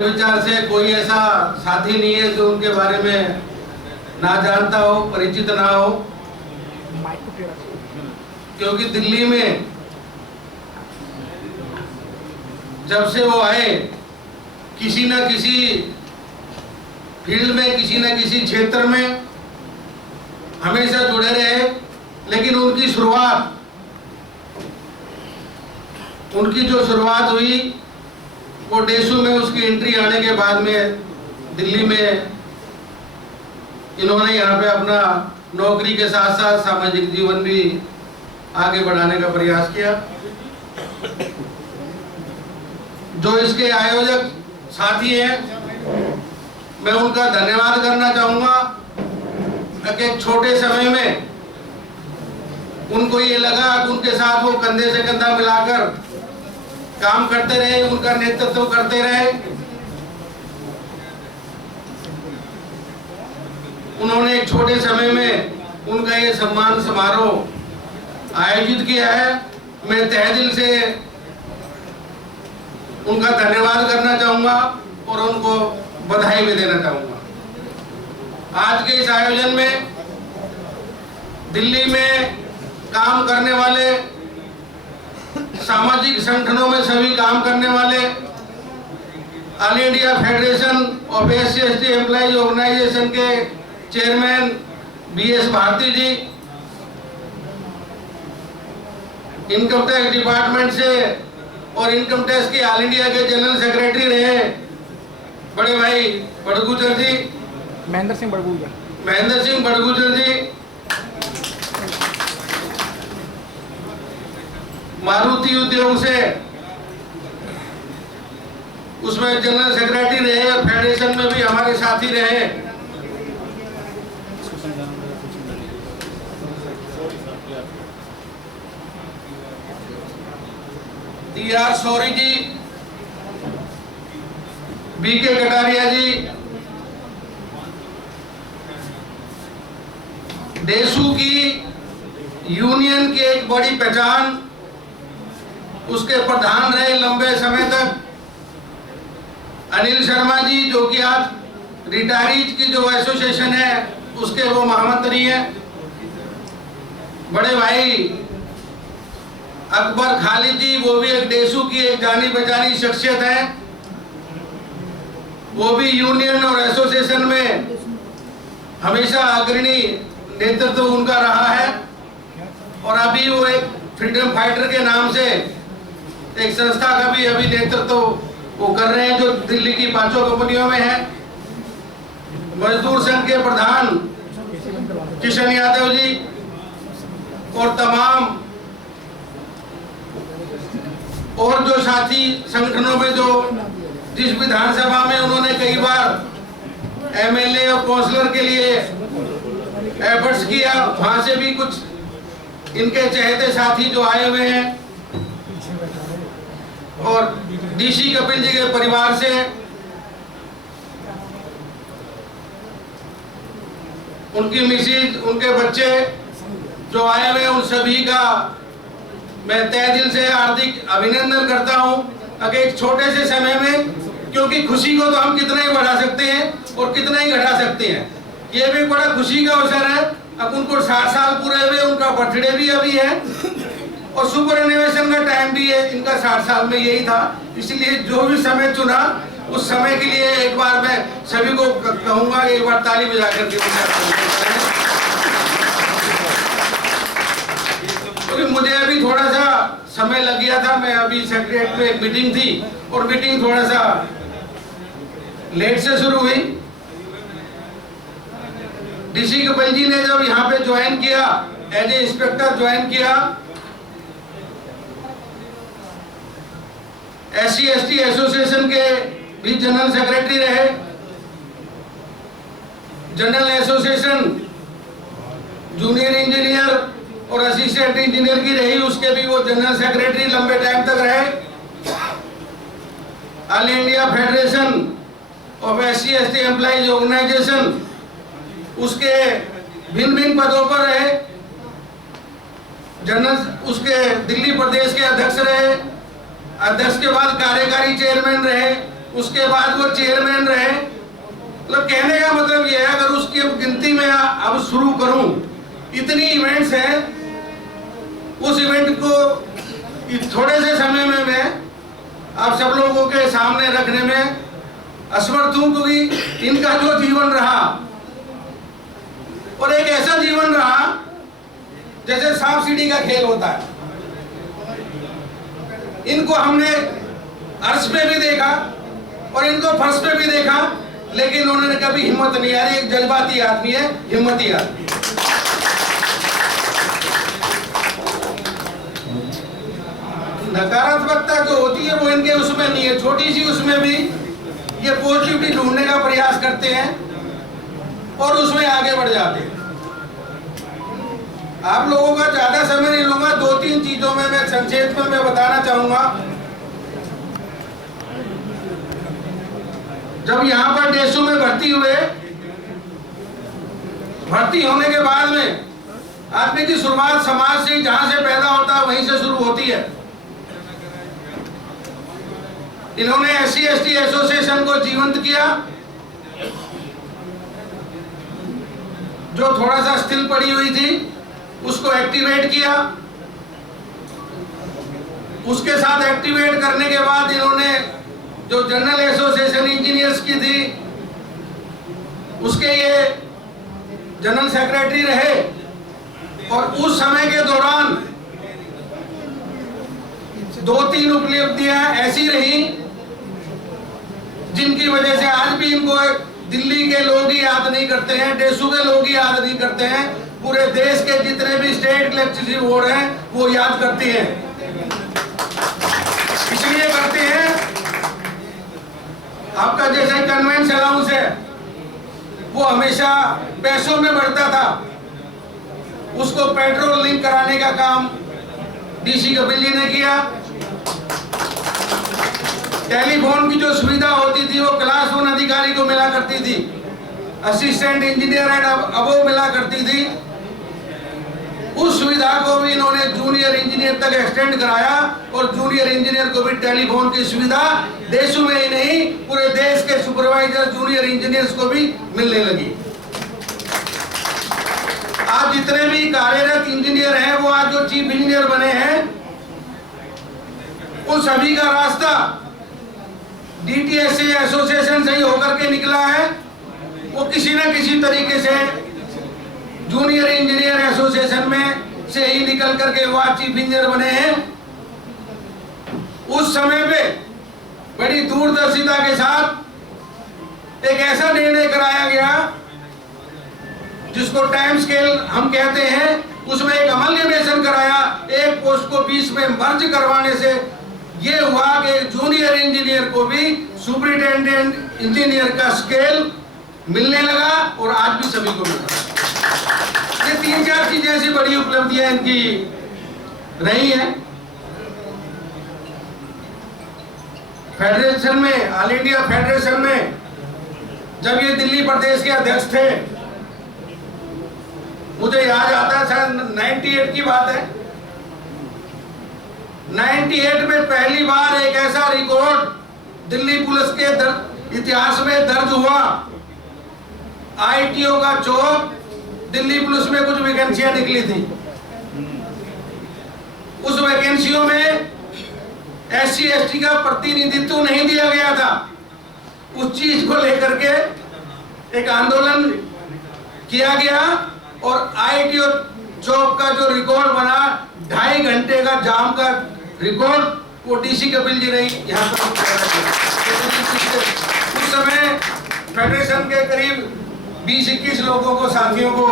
विचार से कोई ऐसा साथी नहीं है जो उनके बारे में ना जानता हो, परिचित ना हो, क्योंकि दिल्ली में जब से वो आए किसी न किसी फील्ड में, किसी न किसी क्षेत्र में हमेशा जुड़े रहे। लेकिन उनकी जो शुरुआत हुई वो डेसू में उसकी एंट्री आने के बाद में दिल्ली में इन्होंने यहाँ पे अपना नौकरी के साथ साथ सामाजिक जीवन भी आगे बढ़ाने का प्रयास किया। जो इसके आयोजक साथी हैं, मैं उनका धन्यवाद करना चाहूँगा कि एक छोटे समय में उनको ये लगा कि उनके साथ वो कंधे से कंधा मिलाकर काम करते रहे, उनका नेतृत्व करते रहे। उन्होंने एक छोटे समय में उनका ये सम्मान समारोह आयोजित किया है। मैं तहे दिल से उनका धन्यवाद करना चाहूँगा और उनको बधाई भी देना चाहूँगा। आज के इस आयोजन में दिल्ली में काम करने वाले, सामाजिक संगठनों में सभी काम करने वाले, all India federation of SC/ST employees organisation के chairman BS Bharti ji, income tax department से और इनकम टैक्स के ऑल इंडिया के जनरल सेक्रेटरी रहे बड़े भाई बड़गुजर जी, महेंद्र सिंह बड़गुजर जी, मारुति उद्योग से उसमें जनरल सेक्रेटरी रहे और फेडरेशन में भी हमारे साथी रहे TR सौरी जी, BK कटारिया जी, डेसू की यूनियन की एक बड़ी पहचान, उसके प्रधान रहे लंबे समय तक अनिल शर्मा जी, जो कि आज रिटायरीज की जो एसोसिएशन है उसके वो महामंत्री हैं। बड़े भाई अकबर खालिद जी, वो भी एक डेसू की एक जानी पहचानी शख्सियत है। वो भी यूनियन और एसोसिएशन में हमेशा अग्रणी नेतृत्व उनका रहा है और अभी वो एक फ्रीडम फाइटर के नाम से एक संस्था का भी अभी नेतृत्व वो कर रहे हैं जो दिल्ली की 5 कंपनियों में है। मजदूर संघ के प्रधान किशन यादव जी और तमाम और जो साथी संगठनों में जो जिस विधानसभा में उन्होंने कई बार MLA और काउंसलर के लिए एफर्ट्स किया, वहां से भी कुछ इनके चहेते साथी जो आए हुए हैं और DC कपिल जी के परिवार से उनकी मिसेज, उनके बच्चे जो आए हुए, उन सभी का मैं तहे दिल से हार्दिक अभिनंदन करता हूं। अगर एक छोटे से समय में, क्योंकि खुशी को तो हम कितना ही बढ़ा सकते हैं और कितना ही घटा सकते हैं, ये भी बड़ा खुशी का अवसर है। अब उनको 60 साल पूरे हुए, उनका बर्थडे भी अभी है और सुपर एनिवर्सरी का टाइम भी है इनका 60 साल में यही था। इसलिए जो भी समय चुना उस समय के लिए एक बार मैं सभी को कहूंगा एक बार ताली बजा करके, क्योंकि मुझे अभी थोड़ा सा समय लग गया था। मैं अभी सेक्रेटरीट में एक मीटिंग थी और मीटिंग थोड़ा सा लेट से शुरू हुई। DC कपिल जी ने जब यहाँ पे ज्वाइन किया, एज ए इंस्पेक्टर ज्वाइन किया, SC/ST एसोसिएशन के भी जनरल सेक्रेटरी रहे, जनरल एसोसिएशन जूनियर इंजीनियर और असिस्टेंट इंजीनियर की रही, उसके भी वो जनरल सेक्रेटरी लंबे टाइम तक रहे। All India federation of SC/ST employees organisation, उसके भिन्न भिन्न पदों पर रहे। जनरल उसके दिल्ली प्रदेश के अध्यक्ष रहे, अध्यक्ष के बाद कार्यकारी चेयरमैन रहे, उसके बाद वो चेयरमैन रहे। मतलब कहने का मतलब ये है, अगर उसकी गिनती में अब शुरू करूं, इतनी इवेंट्स हैं, उस इवेंट को थोड़े से समय में मैं आप सब लोगों के सामने रखने में असमर्थ हूं, क्योंकि इनका जो जीवन रहा, और एक ऐसा जीवन रहा जैसे सांप सीढ़ी का खेल होता है। इनको हमने अर्श पे भी देखा और इनको फर्श पे भी देखा, लेकिन उन्होंने कभी हिम्मत नहीं हारी। एक जज्बाती आदमी है, हिम्मती आदमी। नकारात्मकता जो होती है वो इनके उसमें नहीं है, छोटी सी उसमें भी ये पॉजिटिविटी ढूंढने का प्रयास करते हैं और उसमें आगे बढ़ जाते हैं। आप लोगों का ज्यादा समय नहीं लूंगा, 2-3 चीजों में मैं संक्षेप में मैं बताना चाहूंगा। जब यहाँ पर डेसू में भर्ती हुए, भर्ती होने के बाद में आदमी की शुरुआत समाज से, जहां से पैदा होता है वहीं से शुरू होती है। इन्होंने SC/ST एसोसिएशन को जीवंत किया, जो थोड़ा सा स्थिर पड़ी हुई थी, उसको एक्टिवेट किया। उसके साथ एक्टिवेट करने के बाद इन्होंने जो जनरल एसोसिएशन इंजीनियर्स की थी, उसके ये जनरल सेक्रेटरी रहे, और उस समय के दौरान 2-3 उपलब्धियां ऐसी रही जिनकी वजह से आज भी इनको दिल्ली के लोग ही याद नहीं करते हैं, डेसू के लोग ही याद नहीं करते हैं, पूरे देश के जितने भी स्टेट इलेक्ट्रिसिटी बोर्ड हैं वो याद करते हैं। इसलिए करते हैं, आपका जैसे कन्वेंस अलाउंस है वो हमेशा पैसों में बढ़ता था, उसको पेट्रोल लिंक कराने का काम DC कपिल जी ने किया। टेलीफोन की जो सुविधा होती थी वो क्लास 1 अधिकारी को मिला करती थी, असिस्टेंट इंजीनियर एंड अबोव मिला करती थी। उस सुविधा को भी इन्होंने जूनियर इंजीनियर तक एक्सटेंड कराया, और जूनियर इंजीनियर को भी टेलीफोन की सुविधा देशों में ही नहीं पूरे देश के सुपरवाइजर जूनियर इंजीनियर्स को भी मिलने लगी। आज जितने भी कार्यरत इंजीनियर हैं वो आज जो चीफ इंजीनियर बने हैं, उन सभी का रास्ता DTSA एसोसिएशन से ही होकर के निकला है। वो किसी न किसी तरीके से जूनियर इंजीनियर एसोसिएशन में से ही निकल करके वो चीफ इंजीनियर बने हैं। उस समय पे बड़ी दूरदर्शिता के साथ एक ऐसा निर्णय कराया गया जिसको टाइम स्केल हम कहते हैं, उसमें एक अमल्गमेशन कराया। एक पोस्ट को 20 में मर्ज करवाने से ये हुआ कि जूनियर इंजीनियर को भी सुपरिटेंडेंट इंजीनियर का स्केल मिलने लगा, और आज भी सभी को मिल रहा है। ये 3-4 चीजें ऐसी बड़ी उपलब्धियां इनकी रही हैं। फेडरेशन में, ऑल इंडिया फेडरेशन में जब ये दिल्ली प्रदेश के अध्यक्ष थे, मुझे याद आता है शायद 98 की बात है, 98 में पहली बार एक ऐसा रिकॉर्ड दिल्ली पुलिस के इतिहास में दर्ज हुआ। ITO का चौक, दिल्ली पुलिस में कुछ वैकेंसियां निकली थी। उस वैकेंसियों में SC/ST का प्रतिनिधित्व नहीं दिया गया था। उस चीज को लेकर के एक आंदोलन किया गया, और ITO चौक का जो रिकॉर्ड बना 2.5 घंटे का जाम का रिकॉर्ड, वो DC कपिल जी ने यहाँ पर उस समय फेडरेशन के करीब 20-21 लोगों को, साथियों को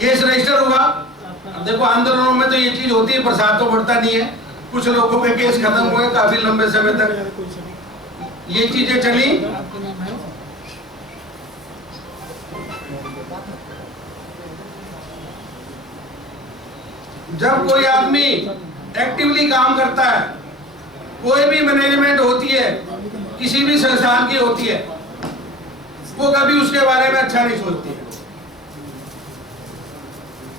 केस रजिस्टर हुआ। अब देखो आंदोलनों में तो ये चीज होती है, प्रसाद तो बढ़ता नहीं है। कुछ लोगों के केस खत्म हुए, काफी लंबे समय तक ये चीजें चली। जब कोई आदमी एक्टिवली काम करता है, कोई भी मैनेजमेंट होती है, किसी भी संस्थान की होती है, वो कभी उसके बारे में अच्छा नहीं सोचती है।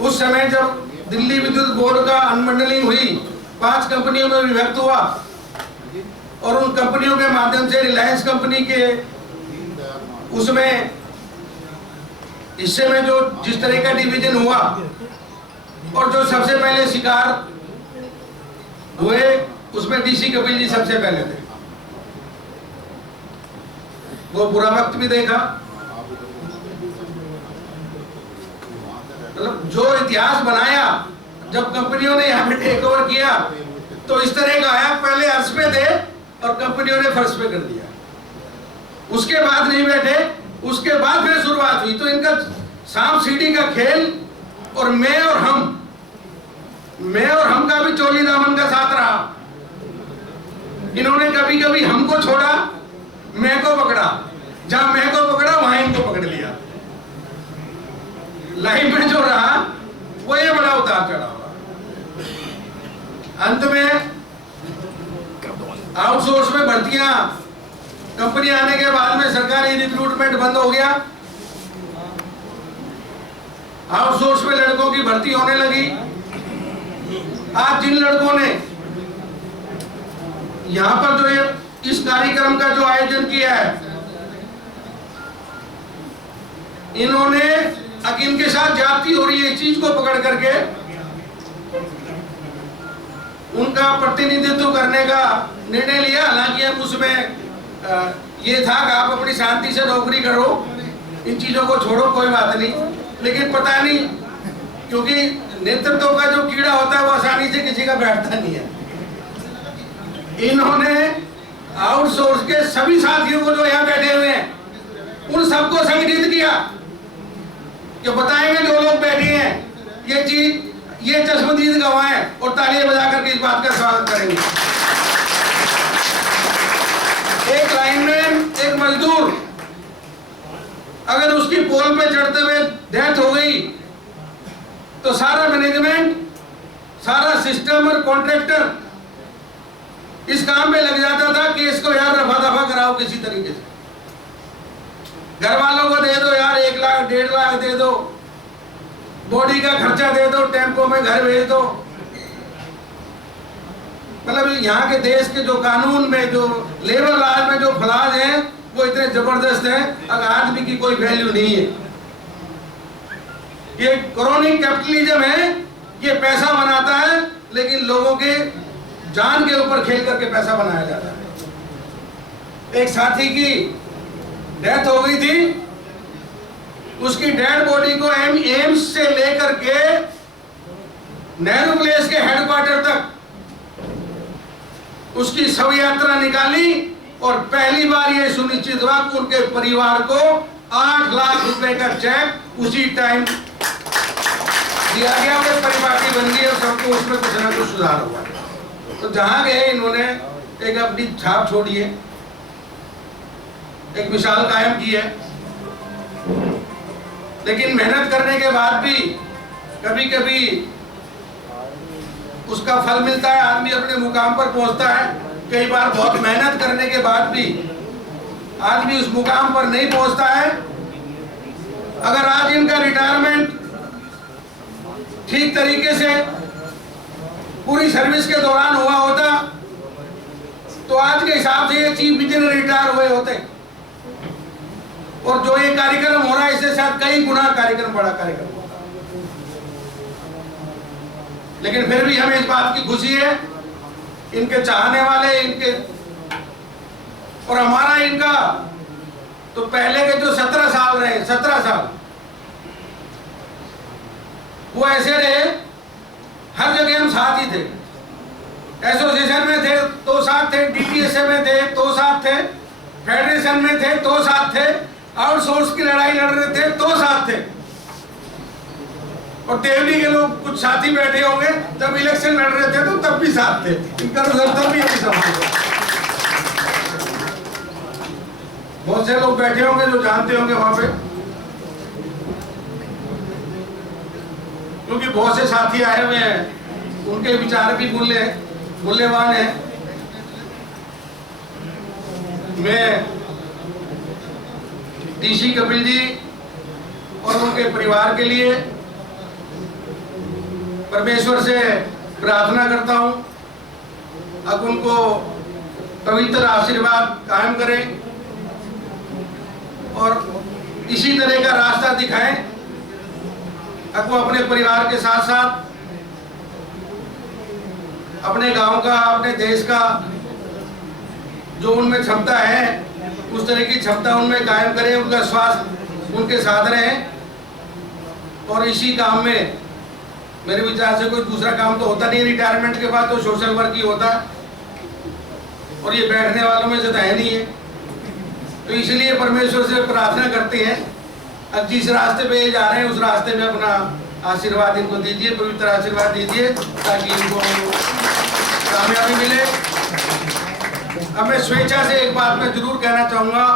उस समय जब दिल्ली विद्युत बोर्ड का अनबंडलिंग हुई, 5 कंपनियों में विभक्त हुआ, और उन कंपनियों के माध्यम से रिलायंस कंपनी के उसमें हिस्से में जो जिस तरह का डिवीजन हुआ और जो सबसे पहले शिकार हुए उसमें डीसी कपिल जी सबसे पहले थे। वो बुरा वक्त भी देखा, मतलब जो इतिहास बनाया जब कंपनियों ने यहाँ पे टेक ओवर किया तो इस तरह का आया, पहले अर्श पे थे और कंपनियों ने फर्श पे कर दिया, उसके बाद नहीं बैठे, उसके बाद फिर शुरुआत हुई। तो इनका सांप सीढ़ी का खेल और मैं और हम का भी चोली दामन का साथ रहा। इन्होंने कभी कभी हमको छोड़ा, मैं को पकड़ा, जहां मैं को पकड़ा वहां इनको पकड़ लिया। लाइफ में जो रहा वो ये बड़ा उतार चढ़ाव। अंत में आउटसोर्स में भर्तियां, कंपनी आने के बाद में सरकारी रिक्रूटमेंट बंद हो गया, आउटसोर्स में लड़कों की भर्ती होने लगी। आज जिन लड़कों ने यहां पर जो ये इस कार्यक्रम का जो आयोजन किया है, इन्होंने इनके साथ जाति हो रही है इस चीज को पकड़ करके उनका प्रतिनिधित्व करने का निर्णय लिया। हालांकि अब उसमें ये था कि आप अपनी शांति से नौकरी करो, इन चीजों को छोड़ो, कोई बात नहीं, लेकिन पता नहीं क्योंकि नेतृत्व का जो कीड़ा होता है वो आसानी से किसी का बैठता नहीं है। इन्होंने आउटसोर्स के सभी साथियों को जो यहाँ बैठे हुए हैं उन सबको संगठित किया कि बताएंगे जो लोग बैठे हैं ये चीज, ये चश्मदीद गवाएं और तालियां बजा करके इस बात का स्वागत करेंगे। एक लाइनमैन, एक मजदूर अगर उसकी पोल पे चढ़ते हुए डेथ हो गई तो सारा मैनेजमेंट, सारा सिस्टम और कॉन्ट्रैक्टर इस काम में लग जाता था कि इसको यार रफा दफा कराओ किसी तरीके से, घर वालों को दे दो यार 1 लाख 1.5 लाख दे दो, बॉडी का खर्चा दे दो, टेम्पो में घर भेज दो। मतलब यहाँ के देश के जो कानून में, जो लेबर लॉज में जो फलाज हैं वो इतने जबरदस्त हैं, अगर आदमी की कोई वैल्यू नहीं है। ये क्रोनिक कैपिटलिज्म है, ये पैसा बनाता है लेकिन लोगों के जान के ऊपर खेल करके पैसा बनाया जाता है। एक साथी की डेथ हो गई थी, उसकी डेड बॉडी को एम्स से लेकर के नेहरू प्लेस के हेडक्वार्टर तक उसकी शव यात्रा निकाली और पहली बार ये सुनिश्चित हुआ कि उनके परिवार को 8 लाख रुपए का चेक उसी टाइम दिया गया, वो परिपाटी बन गई और सबको उसमें कुछ ना कुछ सुधार हुआ। तो जहां गए इन्होंने एक अपनी छाप छोड़ी है, एक मिसाल कायम की है, लेकिन मेहनत करने के बाद भी कभी कभी उसका फल मिलता है, आदमी अपने मुकाम पर पहुंचता है। कई बार बहुत मेहनत करने के बाद भी आदमी उस मुकाम पर नहीं पहुंचता है। अगर आज इनका रिटायरमेंट ठीक तरीके से पूरी सर्विस के दौरान हुआ होता तो आज के हिसाब से ये चीफ इंजीनियर रिटायर हुए होते, और जो ये कार्यक्रम हो रहा है इससे शायद कई गुना कार्यक्रम, बड़ा कार्यक्रम होता। लेकिन फिर भी हमें इस बात की खुशी है, इनके चाहने वाले, इनके और हमारा इनका तो पहले के जो 17 साल रहे, 17 साल वो ऐसे रहे, हर जगह हम साथ ही थे। एसोसिएशन में थे तो साथ थे, डीटीएसए में थे तो साथ थे, फेडरेशन में थे तो साथ थे, आउटसोर्स की लड़ाई लड़ रहे थे तो साथ थे। और देवली के लोग कुछ साथी बैठे होंगे, जब इलेक्शन लड़ रहे थे तो तब भी साथ थे, इनका रिजल्ट तब भी नहीं समझ। बहुत से लोग बैठे होंगे जो जानते होंगे वहां पे, क्योंकि बहुत से साथी आए हुए हैं, उनके विचार भी मूल्यवान है। मैं डीसी कपिल जी और उनके परिवार के लिए परमेश्वर से प्रार्थना करता हूं, अब उनको पवित्र आशीर्वाद कायम करें और इसी तरह का रास्ता दिखाएं कि वो अपने परिवार के साथ साथ अपने गांव का, अपने देश का जो उनमें क्षमता है उस तरह की क्षमता उनमें कायम करें, उनका स्वास्थ्य उनके साथ रहे। और इसी काम में मेरे विचार से कोई दूसरा काम तो होता नहीं, रिटायरमेंट के बाद तो सोशल वर्क ही होता है और ये बैठने वालों में से तो है नहीं है। तो इसलिए परमेश्वर से प्रार्थना करते हैं अब जिस रास्ते पे ये जा रहे हैं उस रास्ते में अपना आशीर्वाद इनको दीजिए, पवित्र आशीर्वाद दीजिए ताकि इनको कामयाबी मिले। अब मैं स्वेच्छा से एक बात मैं जरूर कहना चाहूँगा,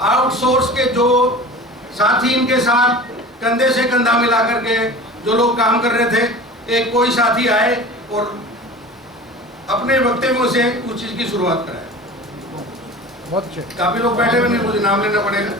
आउटसोर्स के जो साथी इनके साथ कंधे से कंधा मिला करके जो लोग काम कर रहे थे, एक कोई साथी आए और अपने वक्तव्यों से उस चीज़ की शुरुआत कराए। बहुत अच्छे। काफ़ी लोग बैठे हुए, नहीं मुझे नाम लेना पड़ेगा।